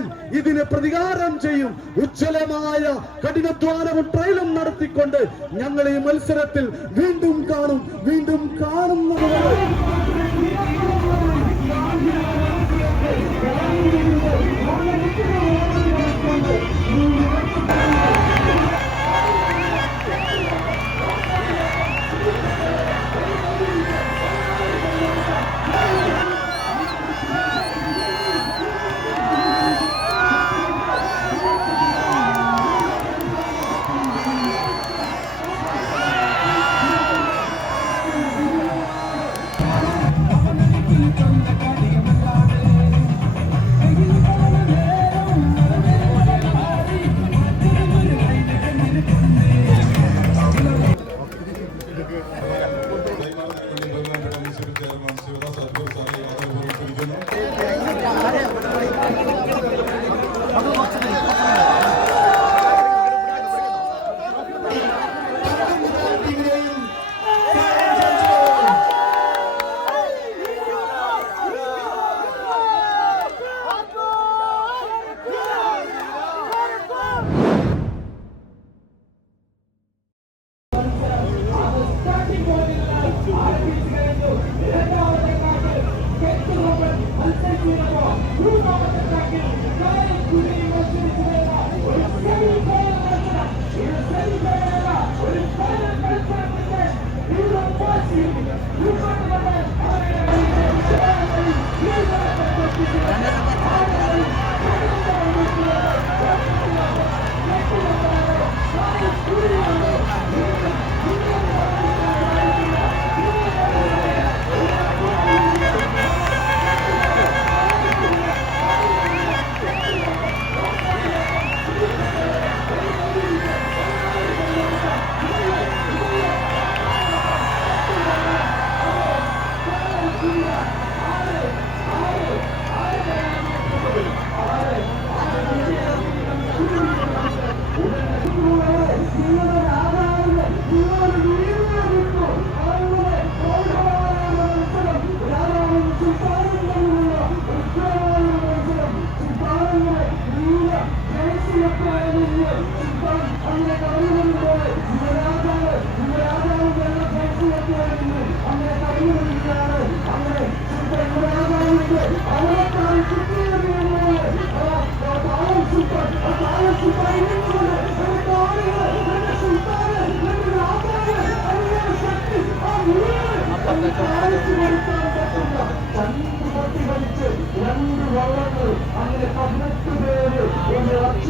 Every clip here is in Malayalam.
വേണമെങ്കിൽ ഇതിന് പ്രതികാരം ചെയ്യും. ഉജ്ജ്വലമായ കഠിനാധ്വാനവും ട്രയലും നടത്തിക്കൊണ്ട് ഞങ്ങൾ ഈ മത്സരത്തിൽ വീണ്ടും കാണും. വീണ്ടും കാണുന്നതുവരെ ചെയർമാൻ അങ്ങനെ പതിനെട്ട് പേര്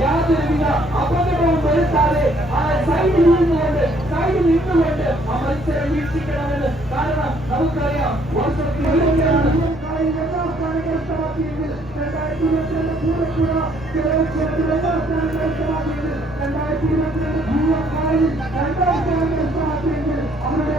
യാതൊരുവിധ അപകടവും വരുത്താതെ ആ സൈഡിൽ നിന്നുകൊണ്ട് സൈഡിൽ നിന്നുകൊണ്ട് ആ മത്സരം വീക്ഷിക്കണമെന്ന് കാരണം നമുക്കറിയാം. സ്ഥാനം കരസ്ഥമാക്കിയെങ്കിൽ രണ്ടായിരത്തി ഇരുപത്തിരണ്ട് പൂർണ്ണപ്പുഴ കേരളത്തിൽ രണ്ടാം സ്ഥാനം കരസ്ഥമാക്കിയെങ്കിൽ രണ്ടായിരത്തി ഇരുപത്തിരണ്ട് ഭൂവക്കാരിൽ രണ്ടാം സ്ഥാനം കരസ്ഥമാക്കിയെങ്കിൽ അവരുടെ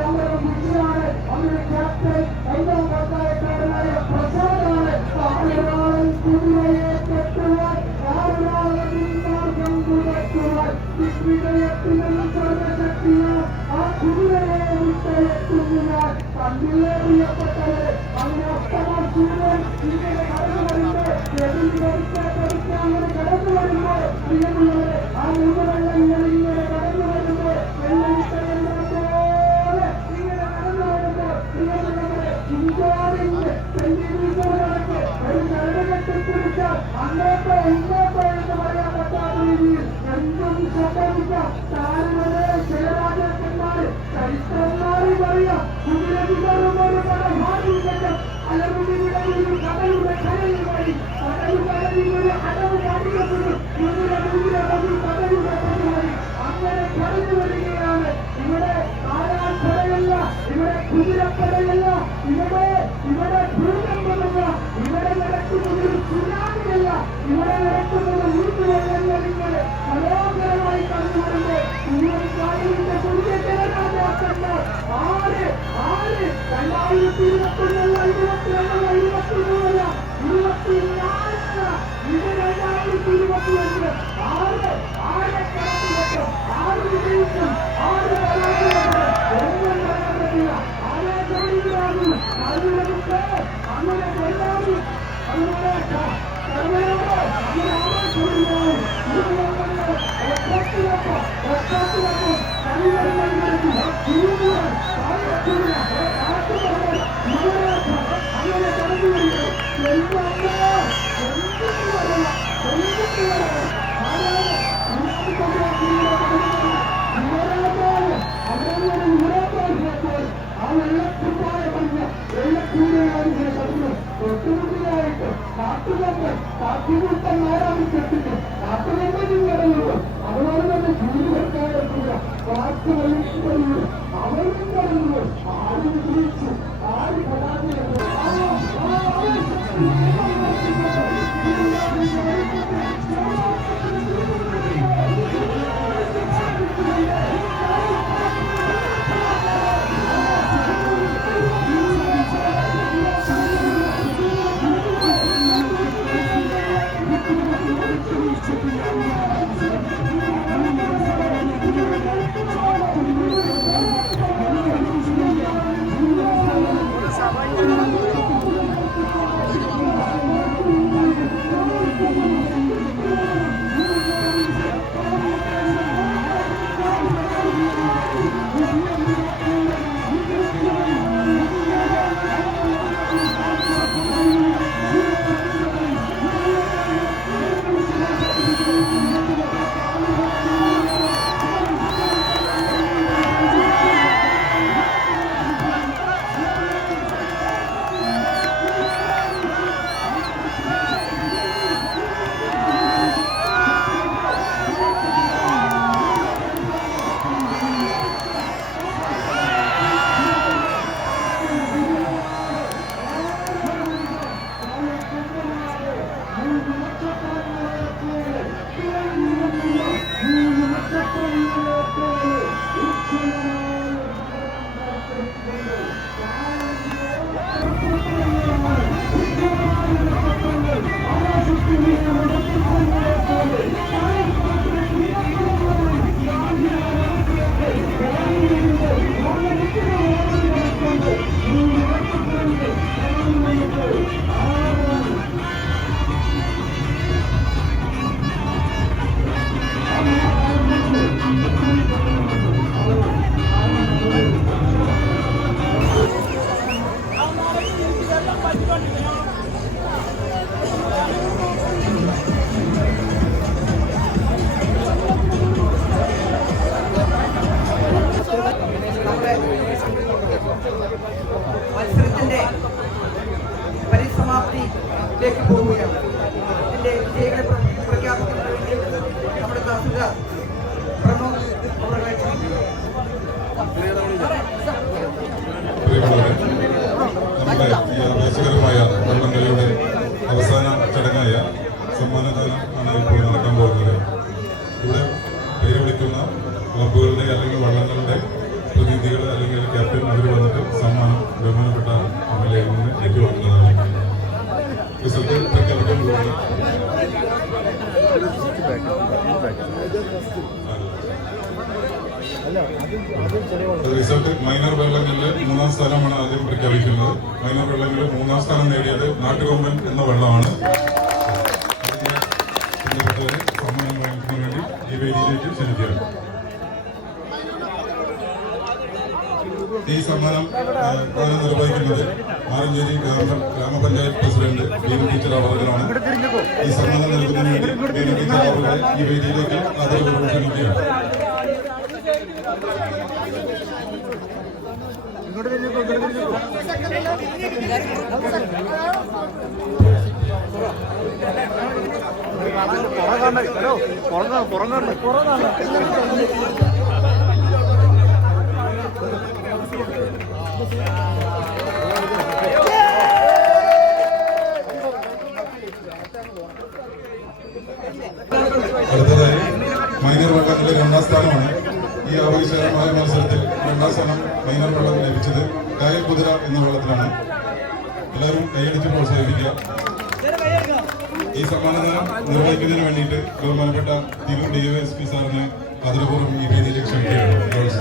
Thank you. Thank you. Result minor വെള്ളങ്ങളിൽ മൂന്നാം സ്ഥാനമാണ് ആദ്യം പ്രഖ്യാപിക്കുന്നത്. മൈനർ വെള്ളങ്ങളിൽ മൂന്നാം സ്ഥാനം നേടിയത് നാട്ടുകൊമ്പൻ എന്ന വെള്ളമാണ്. ഈ വേദിയിലേക്ക് ഈ സമ്മാനം പ്രധാനം നിർവഹിക്കുന്നത് ആറഞ്ചേരി ഗ്രാമപഞ്ചായത്ത് പ്രസിഡന്റ് ബീനു ടീച്ചർ അവർക്കാണ്. ഈ സമ്മാനം നൽകുന്നതിന് വേണ്ടി ബീനു ടീച്ചർ അവറുകളെ ഈ വേദിയിലേക്ക് ആദരവ് ക്ഷണിക്കുകയാണ് അടുത്തതായി മൈനർ വട്ടത്തിലെ രണ്ടാം സ്ഥാനമാണ് ഈ ആവേശകരമായ മത്സരത്തിൽ രണ്ടാം സ്ഥാനം മൈനർ വള്ളം ലഭിച്ചത് കായൽ കുതിര എന്ന വള്ളത്തിലാണ് എല്ലാവരും കൈയടിച്ച് പ്രോത്സാഹിപ്പിക്കുക. ഈ സമ്മാനദാനം നിർവഹിക്കുന്നതിന് വേണ്ടിയിട്ട് ബഹുമാനപ്പെട്ട തിരു ഡി എസ് പി സാറിന് ആദരപൂർവം ഈ വേദിയിലേക്ക് ക്ഷണിക്കുകയാണ്. ജോർജ്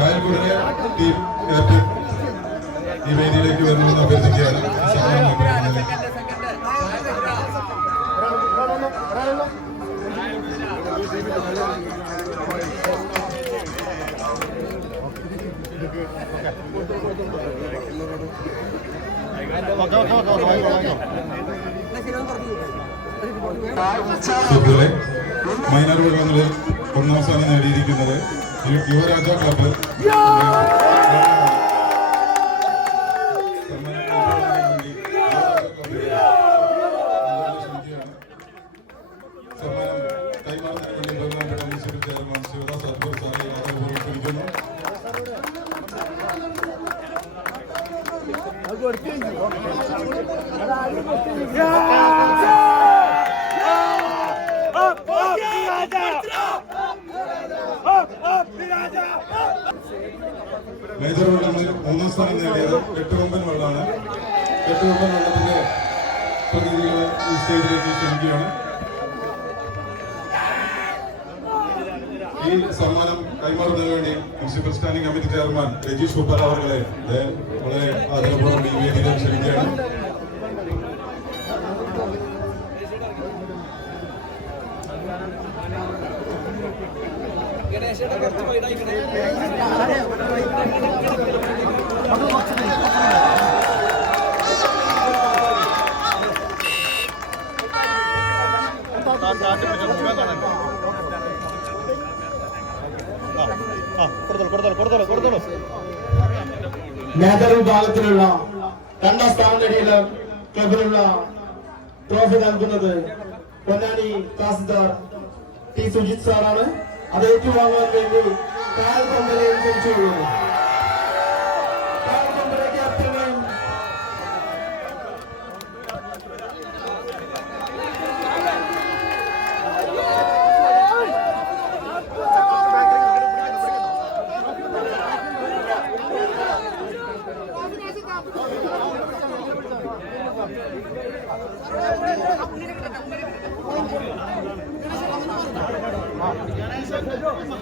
കായൽ കുതിര ടീം ഈ വേദിയിലേക്ക് വരണമെന്ന് അഭ്യർത്ഥിക്കുകയാണ്. മൈനാർ വള്ളങ്ങളിൽ ഒന്നാം സ്ഥാനം നേടിയിരിക്കുന്നത് യുവരാജ ക്ലബ്ബ്. മേജർ വള്ളങ്ങളിൽ മൂന്നാം സ്ഥാനം നേടിയത് എട്ടുകൊമ്പൻ വള്ളമാണ്. എട്ടുകൊമ്പൻ വള്ളത്തിന്റെ പ്രതിനിധികളെ ഈ സ്റ്റേജിലേക്ക് ക്ഷണിക്കുകയാണ്. ഈ സമ്മാനം കൈമാറുന്നതിന് വേണ്ടി municipal standing committee chairman Rajeesh Kuppar അവരുടെ വളരെ ആദരപൂർവം ക്ഷണിക്കുകയാണ്. മേഖല വിഭാഗത്തിലുള്ള രണ്ടാം സ്ഥാനം നേടിയ ക്ലബിനുള്ള ട്രോഫി നൽകുന്നത് പൊന്നാനി തഹസിൽദാർ ടി. സുജിത് സാറാണ്. അത് ഏറ്റുവാങ്ങാൻ വേണ്ടി കാൽ തിരിച്ചു ക്ഷണിച്ചുകൊള്ളുന്നു കാൽ കൊമ്പനെ ക്യാപ്റ്റനെയും മേഖല വിഭാഗത്തിൽ അതിരാഷ്ട്രീയമായ മേഖല വിഭാഗത്തിലുള്ള ഒന്നാം സ്ഥാനം നേടിയ ക്ലബിനുള്ള ഉപഹാരം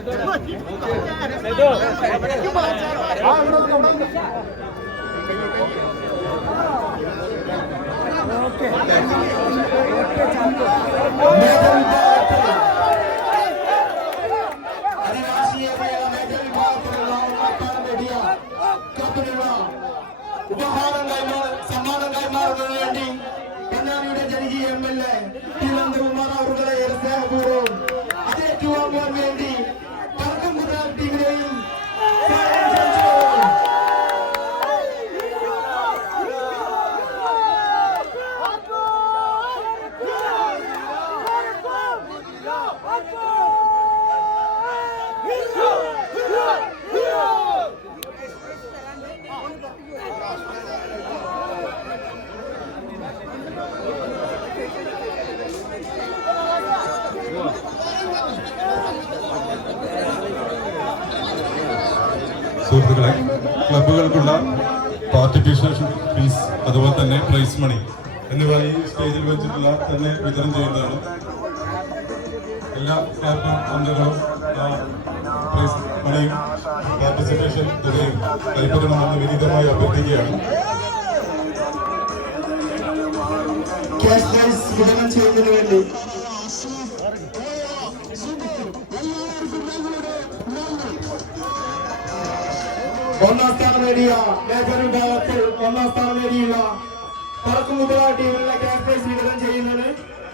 കൈമാറ സമ്മാനം കൈമാറുന്നതിന് വേണ്ടി പൊന്നാനിയുടെ ജനകീയ M L A T Nandakumar അവരുടെ സ്നേഹപൂർവം അത് ഏറ്റുവാങ്ങുവാൻ വേണ്ടി പറക്കം കുതിര ടീമിനെയും സ്വാഗതം ക്ഷണിച്ചുകൊള്ളുന്നു. സുഹൃത്തുക്കളെ ക്ലബുകൾക്കുള്ള പാർട്ടിഫിഷ്യൽ ഫീസ് അതുപോലെ തന്നെ പ്രൈസ് മണി എന്നിവ ഈ സ്റ്റേജിൽ വെച്ചിട്ടുള്ള തന്നെ വിതരണം ചെയ്യുന്നതാണ്. എല്ലാ ക്ലബ് അംഗങ്ങളും പ്രൈസ് മണിയും പാർട്ടിസിപ്പേഷൻ തുകയും കൈപ്പറ്റണമെന്ന് വിനീതമായി അഭ്യർത്ഥിക്കുകയാണ്. ക്യാഷ് പ്രൈസ് വിതരണം ചെയ്യുന്നതിന് വേണ്ടി ഒന്നാം സ്ഥാനം നേടിയ മേഖല വിഭാഗത്തിൽ ഒന്നാം സ്ഥാനം നേടിയുള്ള പറക്കുമുദ്ര ടീമിലുള്ള ക്യാഷ് പ്രൈസ് വിതരണം ചെയ്യുന്നത്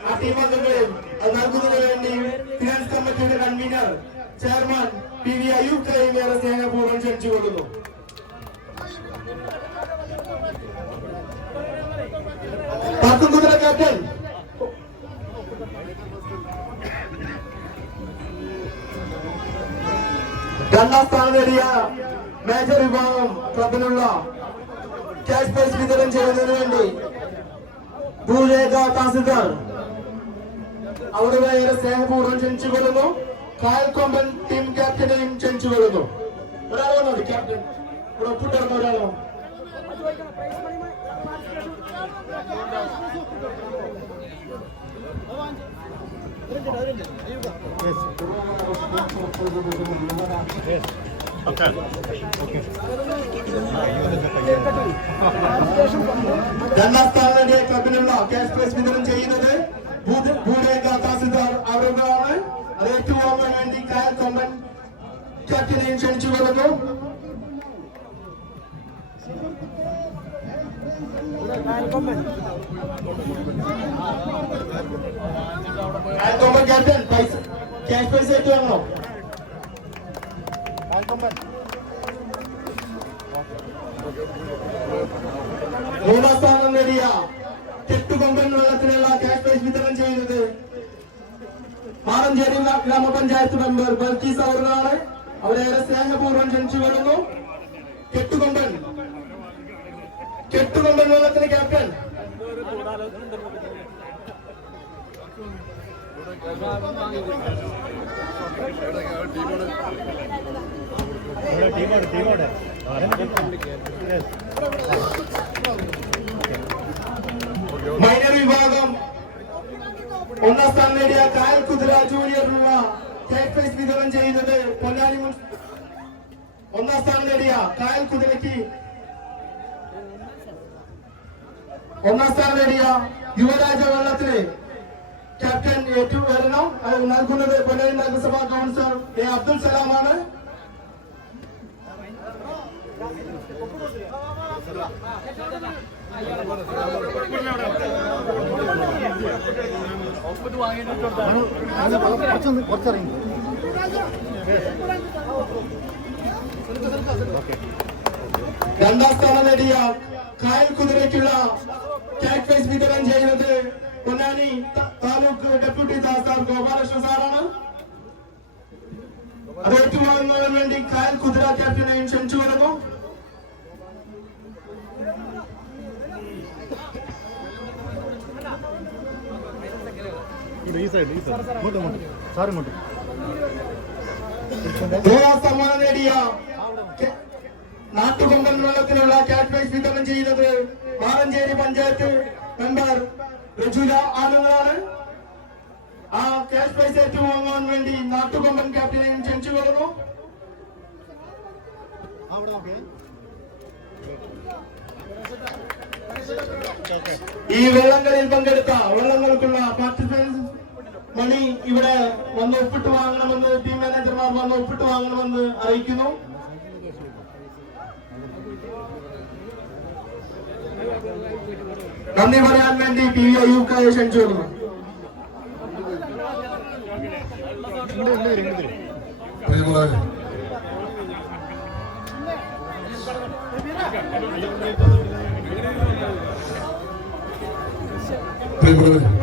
ആ ടീം അംഗങ്ങളെയും അത് നൽകുന്നതിന് വേണ്ടി ഫിനാൻസ് കമ്മിറ്റിയുടെ convener chairman P V Ayyub Khaleem ഏറെ സ്നേഹപൂർവം ക്ഷണിച്ചു പറക്കുമുദ്ര ക്യാപ്റ്റൻ രണ്ടാം സ്ഥാനം നേടിയ മേജർ വിഭാഗം ക്ലബിനുള്ള ക്യാഷ് പ്രൈസ് വിതരണം ചെയ്യുന്നതിന് വേണ്ടി ഭൂരേഖ തഹസിൽദാർ അവരുടെ ഏറെ സ്നേഹപൂർവം ക്ഷണിച്ചു കൊള്ളുന്നു കായൽക്കൊമ്പൻ ടീം ക്യാപ്റ്റനെയും ക്ഷണിച്ചു കൊള്ളുന്നു ഒരാളോ മതി ക്യാപ്റ്റൻ. ഇവിടെ ഒപ്പിട്ടിരുന്ന ഒരാളോ രണ്ടാം സ്ഥാനം നേടിയ ക്ലബിനുള്ള ക്യാഷ് പ്രൈസ് വിതരണം ചെയ്യുന്നത് ഭൂരേഖ അവരുകളാണ് അത് ഏറ്റുവാങ്ങാൻ വേണ്ടി കായൽ കൊമ്പൻ ക്യാപ്റ്റനെയും ക്ഷണിച്ചു വരുന്നു കായൽ കൊമ്പൻ ക്യാപ്റ്റൻ പൈസ ക്യാഷ് പ്രൈസ് ഏറ്റുവാങ്ങണോ. മൂന്നാം നേടിയ തെട്ടുകൊമ്പൻ വെള്ളത്തിനുള്ള ക്യാഷ് പ്രൈസ് വിതരണം ചെയ്തത് മാറഞ്ചേരി ഗ്രാമപഞ്ചായത്ത് മെമ്പർ ബർക്കീസ് അവരാണ് അവരേറെ സ്നേഹപൂർവം ക്ഷണിച്ചു വരുന്നു കെട്ടുകൊമ്പൻ. കെട്ടുകൊമ്പൻ വെള്ളത്തിന് ക്യാപ്റ്റൻ ടീമാണ് മൈനർ വിഭാഗം. ഒന്നാം സ്ഥാനം നേടിയ കായൽ കുതിര ജൂനിയറിനുള്ള ടേക്ക് പ്രൈസ് വിതരണം ചെയ്യുന്നത് പൊന്നാനി ഒന്നാം സ്ഥാനം നേടിയ കായൽ കുതിരയ്ക്ക് ഒന്നാം സ്ഥാനം നേടിയ യുവരാജ വെള്ളത്തിന് ക്യാപ്റ്റൻ ഏറ്റവും വരണം നൽകുന്നത് പൊന്നാനി നഗരസഭാ കൗൺസിലർ എ അബ്ദുൽ സലാമാണ്. രണ്ടാം സ്ഥാനം നേടിയ കായൽ കുതിരയ്ക്കുള്ള ക്യാറ്റ് ഫൈസ് വിതരണം ചെയ്യുന്നത് പൊന്നാനി താലൂക്ക് ഡെപ്യൂട്ടി താസ്താർ ഗോപാലകൃഷ്ണൻ സാറാണ്. അത് ഏറ്റുവാങ്ങുന്നതിന് വേണ്ടി കായൽ കുതിര ക്യാപ്റ്റനെയും ക്ഷണിച്ചു വരുന്നു സമ്മാനം നേടിയ നാട്ടുകൊമ്പൻ മണ്ഡലത്തിലുള്ള ക്യാറ്റ് വിതരണം ചെയ്യുന്നത് വാറഞ്ചേരി പഞ്ചായത്ത് മെമ്പർ റജുല ആനന്ദാണ് ആ ക്യാഷ് പ്രൈസ് ഏറ്റുവാങ്ങാൻ വേണ്ടി നാട്ടുകൊമ്പൻ ക്യാപ്റ്റനെ ക്ഷണിച്ചു കൊള്ളുന്നു ഈ വെള്ളങ്ങളിൽ പങ്കെടുത്ത വെള്ളങ്ങൾക്കുള്ള പാർട്ടിസിപ്പൻസ് മണി ഇവിടെ വന്ന് ഒപ്പിട്ട് വാങ്ങണമെന്ന് ടീം മാനേജർമാർ വന്ന് ഒപ്പിട്ട് വാങ്ങണമെന്ന് അറിയിക്കുന്നു. നന്ദി പറയാൻ വേണ്ടി പി വി അയ്യൂബ് ക്ഷണിച്ചു കൊടുക്കുന്നു. ഇങ്ങോട്ട് ഇങ്ങോട്ട് വരും ഇങ്ങോട്ട് വരും പ്രിയമുള്ളവരെ പ്രിയമുള്ളവരെ.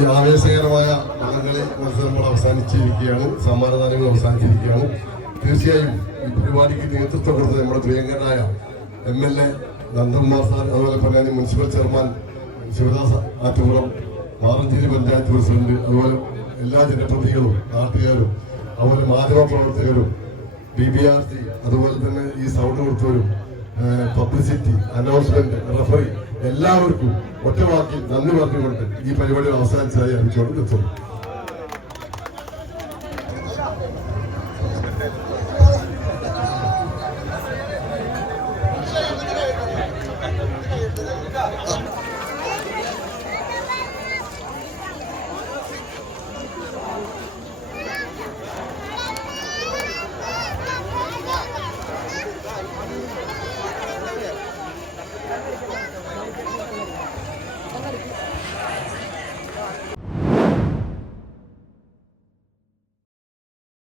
ഈ ആവേശകരമായ വള്ളംകളി മത്സരങ്ങൾ അവസാനിച്ചിരിക്കുകയാണ്. സമ്മാനദാനങ്ങൾ അവസാനിച്ചിരിക്കുകയാണ്. തീർച്ചയായും ഈ പരിപാടിക്ക് നേതൃത്വം കൊടുത്തത് നമ്മുടെ പ്രിയങ്കരനായ M L A Nandakumar sir അതുപോലെ Ponnani municipal chairman Sivadas Attupuram Maranchery panchayat president അതുപോലെ എല്ലാ ജനപ്രതിനിധികളും നാട്ടുകാരും അതുപോലെ മാധ്യമ പ്രവർത്തകരും ബി ബി ആർ സി അതുപോലെ തന്നെ ഈ സൗണ്ട് കൊടുത്തവരും പബ്ലിസിറ്റി അനൗൺസ്മെന്റ് റഫറി എല്ലാവർക്കും ഒറ്റവാക്കി നന്ദി പറഞ്ഞുകൊണ്ട് ഈ പരിപാടി അവസാനിച്ചതായി അറിയിച്ചുകൊണ്ട് നിർത്തുന്നു.